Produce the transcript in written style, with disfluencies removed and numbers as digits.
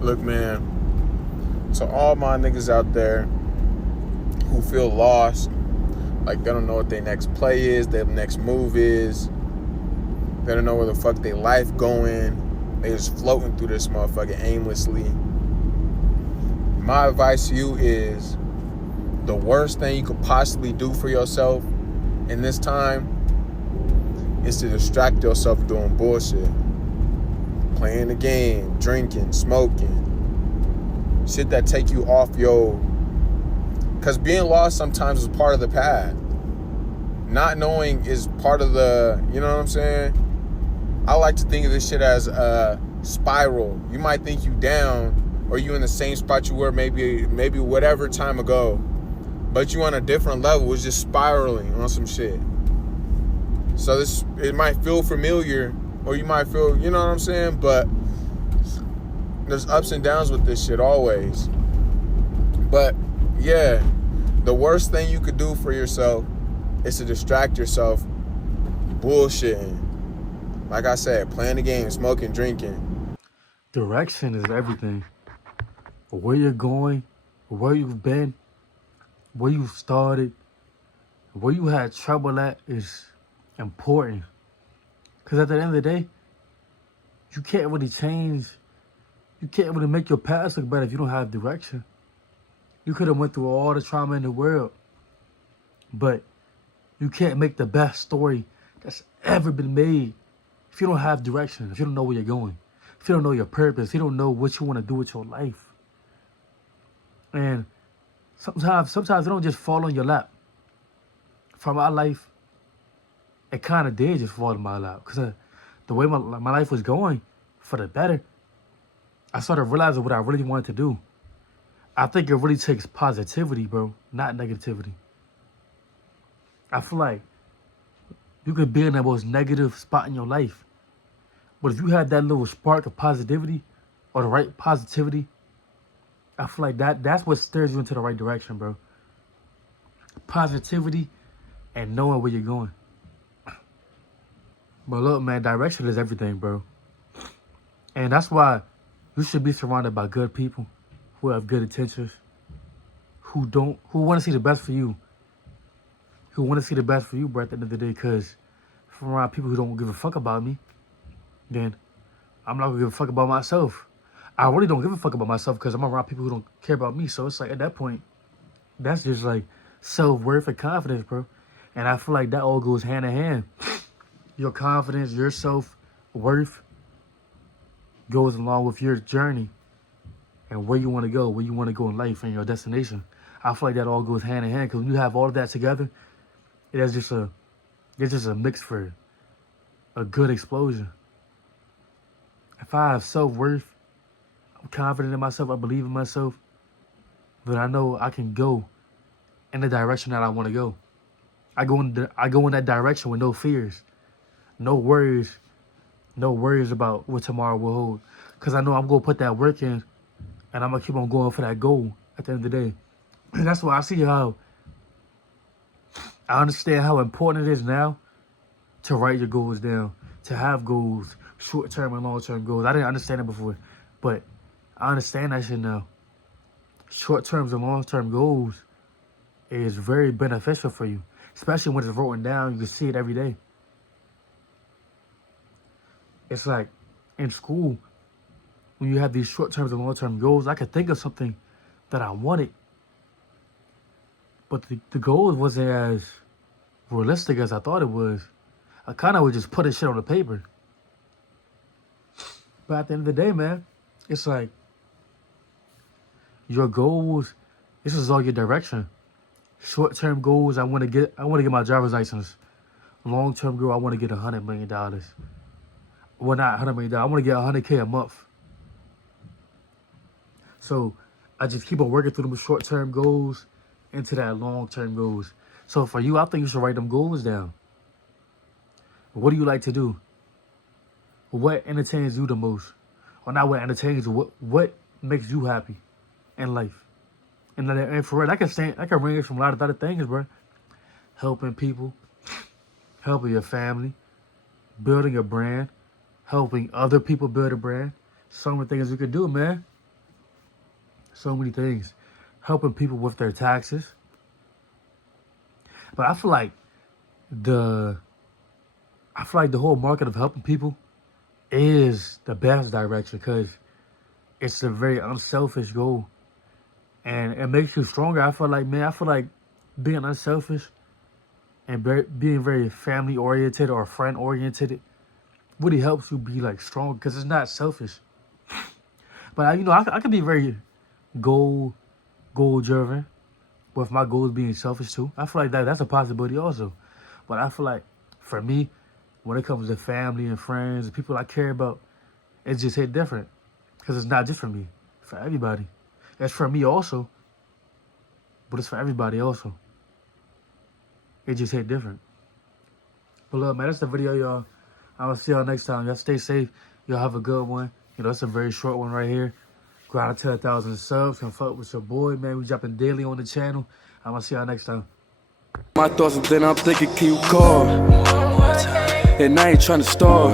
Look, man, to all my niggas out there who feel lost, like they don't know what their next play is, their next move is, they don't know where the fuck their life going, they just floating through this motherfucker aimlessly. My advice to you is the worst thing you could possibly do for yourself in this time is to distract yourself doing bullshit. Playing the game, drinking, smoking. Shit that take you off your... Because being lost sometimes is part of the path. Not knowing is part of the... You know what I'm saying? I like to think of this shit as a spiral. You might think you down or you in the same spot you were maybe whatever time ago. But you on a different level. It's just spiraling on some shit. So it might feel familiar, or you might feel, you know what I'm saying? But there's ups and downs with this shit always. But yeah, the worst thing you could do for yourself is to distract yourself bullshitting. Like I said, playing the game, smoking, drinking. Direction is everything. Where you're going, where you've been, where you started, where you had trouble at is important. Because at the end of the day, you can't really change. You can't really make your past look better if you don't have direction. You could have went through all the trauma in the world, but you can't make the best story that's ever been made if you don't have direction, if you don't know where you're going, if you don't know your purpose, if you don't know what you want to do with your life. And sometimes it don't just fall on your lap. For my life, it kind of did just fall in my lap because the way my life was going for the better, I started realizing what I really wanted to do. I think it really takes positivity, bro, not negativity. I feel like you could be in the most negative spot in your life, but if you had that little spark of positivity or the right positivity, I feel like that's what steers you into the right direction, bro. Positivity and knowing where you're going. But look, man, direction is everything, bro. And that's why you should be surrounded by good people who have good intentions, who want to see the best for you. Who want to see the best for you, bro, at the end of the day, because if I'm around people who don't give a fuck about me, then I'm not going to give a fuck about myself. I really don't give a fuck about myself because I'm around people who don't care about me. So it's like, at that point, that's just like self-worth and confidence, bro. And I feel like that all goes hand in hand. Your confidence, your self-worth goes along with your journey and where you want to go in life and your destination. I feel like that all goes hand in hand because when you have all of that together, it's just a mix for a good explosion. If I have self-worth, I'm confident in myself, I believe in myself, then I know I can go in the direction that I want to go. I go in that direction with no fears, no worries about what tomorrow will hold. Because I know I'm going to put that work in and I'm going to keep on going for that goal at the end of the day. And that's why I understand how important it is now to write your goals down, to have goals, short-term and long-term goals. I didn't understand it before, but I understand that shit now. Short-term and long-term goals is very beneficial for you, especially when it's written down. You can see it every day. It's like in school, when you have these short-term and long-term goals, I could think of something that I wanted, but the goal wasn't as realistic as I thought it was. I kind of would just put this shit on the paper. But at the end of the day, man, it's like your goals, this is all your direction. Short-term goals, I want to get my driver's license. Long-term goal, I want to get $100 million. Well, not $100 million. I want to get $100K a month. So I just keep on working through them short-term goals into that long-term goals. So for you, I think you should write them goals down. What do you like to do? What entertains you the most? Or not what entertains you, what makes you happy in life? And for real, I can range from a lot of other things, bro. Helping people, helping your family, building a brand, helping other people build a brand. So many things you can do, man. so many things, helping people with their taxes. But I feel like the whole market of helping people is the best direction because it's a very unselfish goal and it makes you stronger. I feel like being unselfish and being very family oriented or friend oriented really helps you be like strong because it's not selfish. But I can be very goal driven with my goals being selfish too. I feel like that's a possibility also. But I feel like for me, when it comes to family and friends and people I care about, it's just hit different because it's not just for me, for everybody. It's for me also, but it's for everybody also. It just hit different. But look, man, that's the video, y'all. I'm gonna see y'all next time. Y'all stay safe. Y'all have a good one. It's a very short one right here. Go out to 10,000 subs. Come fuck with your boy, man. We dropping daily on the channel. I'm gonna see y'all next time. My thoughts and then I'm thinking, can you call? And I ain't trying to stall.